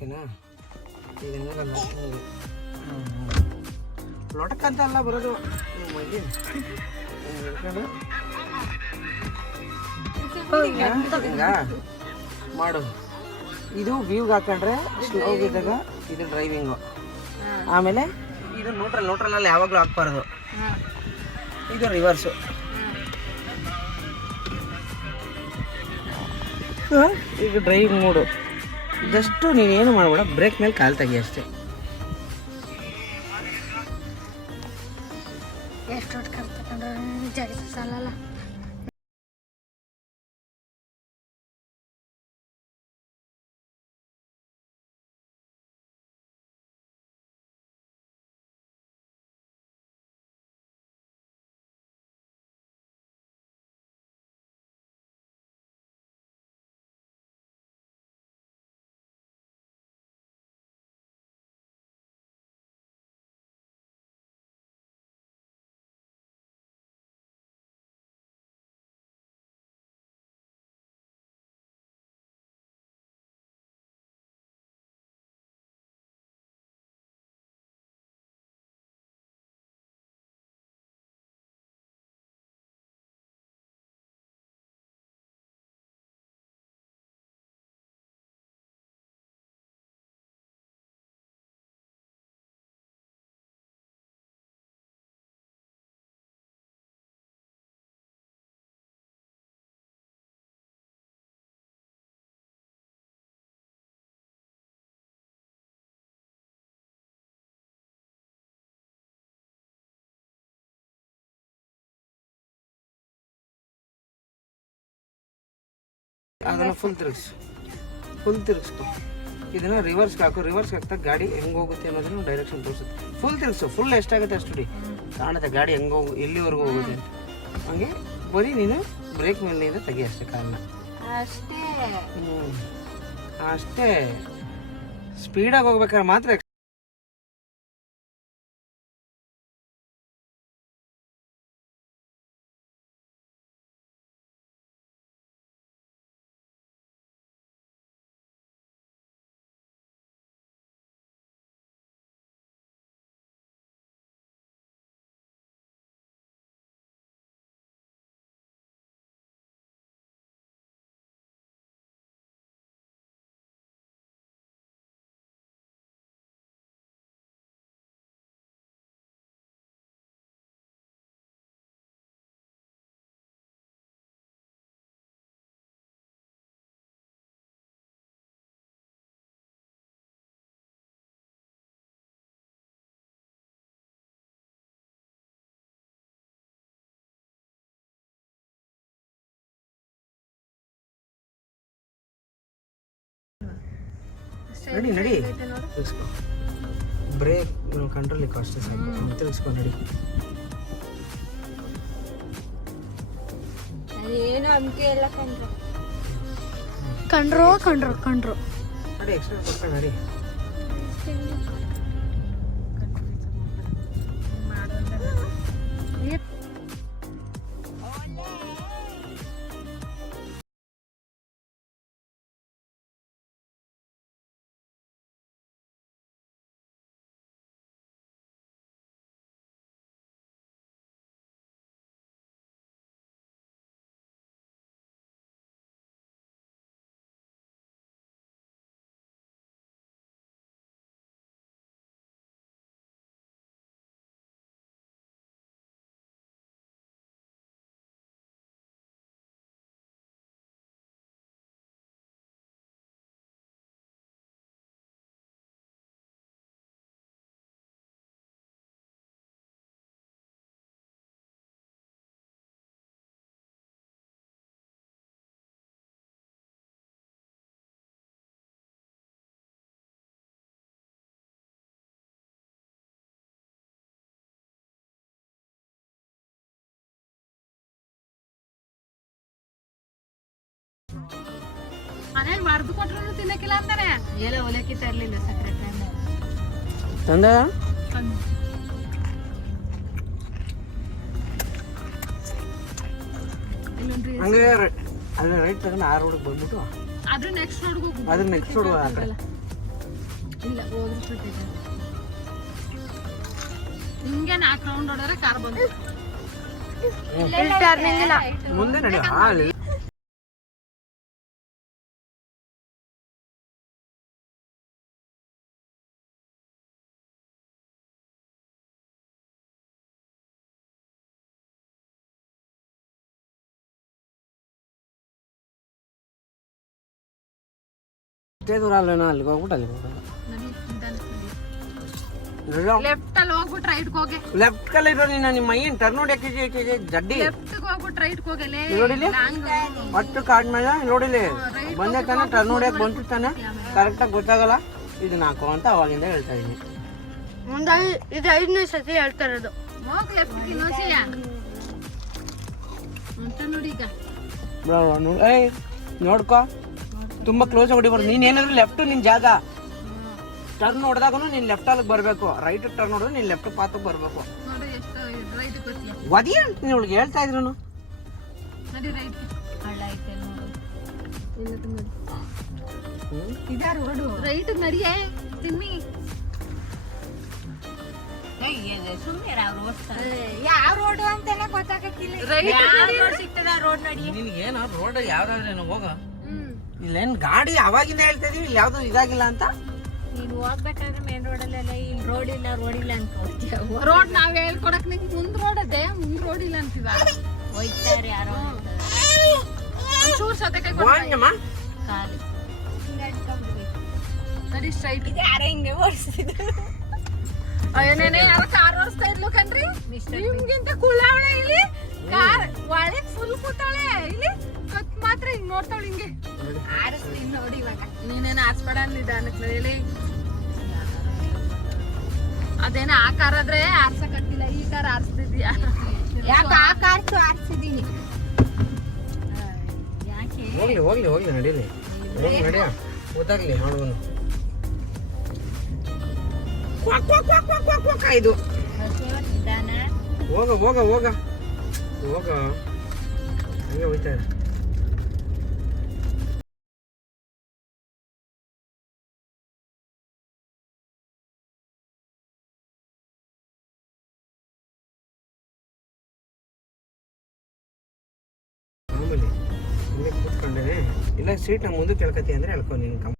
ಓಕೆನಾ. ಇದನ್ನೆಲ್ಲ ಲೊಟಕ್ಕಂತ ಎಲ್ಲ ಬರೋದು ಮೈಗೆ ಹಿಂಗ ಮಾಡು. ಇದು ವ್ಯೂಗೆ ಹಾಕೊಂಡ್ರೆ ಸ್ಲೋಗ್ ಇದ್ದಾಗ ಇದು ಡ್ರೈವಿಂಗು. ಆಮೇಲೆ ಇದು ನ್ಯೂಟ್ರಲಲ್ಲಿ ಯಾವಾಗಲೂ ಹಾಕ್ಬಾರ್ದು. ಇದು ರಿವರ್ಸು. ಈಗ ಡ್ರೈವಿಂಗ್ ಮೂಡು. ಜಸ್ಟು ನೀನೇನು ಮಾಡಬೇಡ, ಬ್ರೇಕ್ ಮೇಲೆ ಕಾಲು ತೆಗಿ ಅಷ್ಟೇ. ಅದನ್ನು ಫುಲ್ ತಿರುಗಿಸ್ಕೊ. ಇದನ್ನು ರಿವರ್ಸ್ಗೆ ಹಾಕು. ರಿವರ್ಸ್ಗೆ ಹಾಕ್ದಾಗ ಗಾಡಿ ಹೆಂಗೆ ಹೋಗುತ್ತೆ ಅನ್ನೋದನ್ನು ಡೈರೆಕ್ಷನ್ ತೋರಿಸುತ್ತೆ. ಫುಲ್ ತಿರುಗಿಸು. ಫುಲ್ ಎಷ್ಟಾಗುತ್ತೆ ಅಷ್ಟು ಕಾಣುತ್ತೆ ಗಾಡಿ ಹೆಂಗೆ ಎಲ್ಲಿವರೆಗೂ ಹೋಗುತ್ತೆ ಅಂತ. ಹಂಗೆ ಬರೀ ನೀನು ಬ್ರೇಕ್ ಮೇಲಿಂದ ತೆಗಿ ಅಷ್ಟೇ ಕಾರಣ ಅಷ್ಟೇ. ಸ್ಪೀಡಾಗಿ ಹೋಗ್ಬೇಕಾದ್ರೆ ಮಾತ್ರ ನಡಿ ತಿರ್ಗಿಸ್ಕೊ. ಬ್ರೇಕ್ ಕಂಟ್ರೋಲ್ ಇಕ್ಕೋ ಅಷ್ಟೇ ಸಾಕು. ತಿರ್ಗಿಸ್ಕೊ ನಡಿ. ಏನು ಅಂಕೆ ಎಲ್ಲ ಕಂಡ್ರೋ ನಡಿ. ಎಕ್ಸ್ಟ್ರಾ ಕೊಟ್ಟ ನಡಿ. ಮನೇಲಿ ಮರ್ದು ಕೊಟ್ರು ತಿನ್ನಕ್ಕಿಲ್ಲ ಅಂತಾರೆ. ಎಲ್ಲ ಒಲಕ್ಕಿ ತರ್ಲಿಲ್ಲ ಸಕ್ಕರೆ ತಂದ. ಹಂಗೆ ಅಲ್ಲಿ ರೈಟ್ ತಗೊಂಡು ಆ ರೋಡಿಗೆ ಬಂದ್ಬಿಟ್ಟು ಅದ್ರ ನೆಕ್ಸ್ಟ್ ರೋಡ್ಗೆ ಹೋಗು. ಅದ್ರ ನೆಕ್ಸ್ಟ್ ರೋಡ್ ಆ ಕಡೆ ಇಲ್ಲ ಹೋಗ್ಬಿಟ್ಟಿದೆ. ಹಿಂಗೆ 4 ರೌಂಡ್ ಹೊಡೆದ್ರೆ ಕಾರ್ ಬಂತು. ಮುಂದೆ ನಡಿ. ಅಷ್ಟೇ ದೂರ ಅಲ್ಲೇನೋ, ಅಲ್ಲಿಗೆ ಹೋಗ್ಬಿಟ್ಟು ಅಲ್ಲಿಗೆ ಹೋಗೋದು. ಲೆಫ್ಟ್ ಅಲ್ಲಿ ಹೋಗ್ಬಿಟ್ಟು ರೈಟ್ ಹೋಗಿ. ಲೆಫ್ಟ್ ಕಲ್ಲ ಇರೋ ನೀನು ನಿಮ್ಮ ಮೈನ್ ಟರ್ನ್ ಹೊಡ್ಯಾಕೆ ಜಡ್ಡಿ ಲೆಫ್ಟ್ ಹೋಗ್ಬಿಟ್ಟು ರೈಟ್ ಹೋಗಲೇ. ನೋಡಿಲಿ ಒಟ್ಟು ಕಾಡ್ ಮೇಲೆ ನೋಡಿಲಿ ಬಂದೆ ತಾನೆ ಟರ್ನ್ ಹೊಡ್ಯಾಕ ಬಂತು ತಾನೆ, ಕರೆಕ್ಟಾಗಿ ಗೊತ್ತಾಗಲ್ಲ. ಇದು 4 ಅಂತ ಅವಾಗಿಂದ ಹೇಳ್ತಾ ಇದೀನಿ. ಇದು 5ನೇ ಸತಿ ಹೇಳ್ತಾ ಇರೋದು. ಹೋಗ್ ಲೆಫ್ಟ್ ಇನ್ನೊಂದ್ಸಲ ಅಂತ ನೋಡಿ ಈಗ. ಏಯ್ ನೋಡ್ಕೊ, ತುಂಬಾ ಕ್ಲೋಸ್ ಹೊಡಿಬಾರ್ದು. ನೀನ್ ಏನಾದ್ರು ಲೆಫ್ಟ್ ನಿನ್ ಜಾಗ ಟರ್ನ್ ಹೊಡೆದಾಗನು ನೀನ್ ಲೆಫ್ಟ್ ಅಲ್ಲಿಗೆ ಬರ್ಬೇಕು. ರೈಟ್ ಟರ್ನ್ ಹೊಡೆದ್ರೆ ನೀನ್ ಲೆಫ್ಟ್ ಪಾತಕ್ಕೆ ಬರ್ಬೇಕು. ನೋಡಿ ಎಷ್ಟು ರೈಟ್ ಗೊತ್ತಿಲ್ಲ. ವದಿ ಅಂತ ನೀವಳಿಗೆ ಹೇಳ್ತಾ ಇದ್ರು. ನಡಿ ರೈಟ್. ಹಳ್ಳ ಐತೆ ನೋಡು. ಇದಾ ರೋಡು. ರೈಟ್ ನಡಿಯೇ ತಿಮ್ಮಿ. ಯಾವ ರೋಡ್ ಅಂತೆಲ್ಲ ಗೊತ್ತಾಗಕ್ಕಿಲ್ಲ. ರೋಡ್ ನಡಿ. ನಿನ್ಗೇನು ರೋಡ್ ಯಾವ್ದಾದ್ರೇನು ಹೋಗ. ಇಲ್ಲೇನ್ ಗಾಡಿ ಅವಾಗಿಂದ ಹೇಳ್ತಾ ಇದೀವಿ, ಇಲ್ಲಿ ಯಾವ್ದು ಇದಾಗಿಲ್ಲ ಅಂತ. ನೀನು ಹೋಗ್ಬೇಕಾದ್ರೆ ಮೇನ್ ರೋಡಲ್ಲೆಲ್ಲ ಇಲ್ಲಿ ರೋಡ್ ಇಲ್ಲ ಅನ್ಕೋತೀಯ. ರೋಡ್ ನಾವ್ ಹೇಳ್ಕೊಡಕ್ ನಿಂಗೆ ಮುಂದ್ ರೋಡ್ ಅದೇ, ಮುಂದ್ ರೋಡ್ ಇಲ್ಲ ಅಂತೀವ. ಹೋಯ್ತಾರೆ ಯಾರೋ ಒಂಚೂರು ಸತಕ್ಕೆ ಕಾಲು ನಡಿ ಸ್ಟ್ರೈಟ್. ಯಾರೋ ಹಿಂಗೆ ಓಡಿಸಿದ್ರು. ಏನೇನೆ ಯಾರೋ ಕಾರ್ ಓಡಿಸ್ತಾ ಇದ್ಲು ಕಣ್ರಿ. ನಿಮ್ಗಿಂತ ಕುಳ್ಳಾವಳೆ ಇಲ್ಲಿ ಕಾರ್ ಒಳಗೆ ಫುಲ್ ಕೂತಾಳೆ. ಇಲ್ಲಿ ಕತ್ ಮಾತ್ರ ಹಿಂಗ್ ನೋಡ್ತಾಳೆ ಹಿಂಗೆ. ಆರಿಸ್ತೀನಿ ನೋಡಿ ಇವಾಗ. ನೀನೇನು ಆರಿಸ್ಬೇಡ ನಿಧಾನಕ್ಕೆ ಹೇಳಿ. ಅದೇನ ಆ ಕಾರ್ ಆದ್ರೆ ಆರ್ಸಕತ್ತಿಲ್ಲ, ಈ ಕಾರ್ ಆರಿಸ್ತಿದ್ಯಾ? ಯಾಕೆ ಆ ಕಾರ್ ಆರಿಸಿದೀನಿ. ಯಾಕೆ ಹೋಗ್ಲಿ ನಡೀಲಿ. ನಡಿಯ ಗೊತ್ತಾಗ್ಲಿ ಮಾಡುವನು. ಇದು ನಿಧಾನ ಹೋಗ ಹಂಗೆ ಹೋಯ್ತಾರೆ. ಮಾಮೂಲಿ ಇಲ್ಲೇ ಕೂತ್ಕೊಂಡೆ. ಇಲ್ಲ ಸೀಟ್ ಮುಂದೆ ಕೇಳ್ಕತಿ ಅಂದ್ರೆ ಹೇಳ್ಕೊ ನೀನು.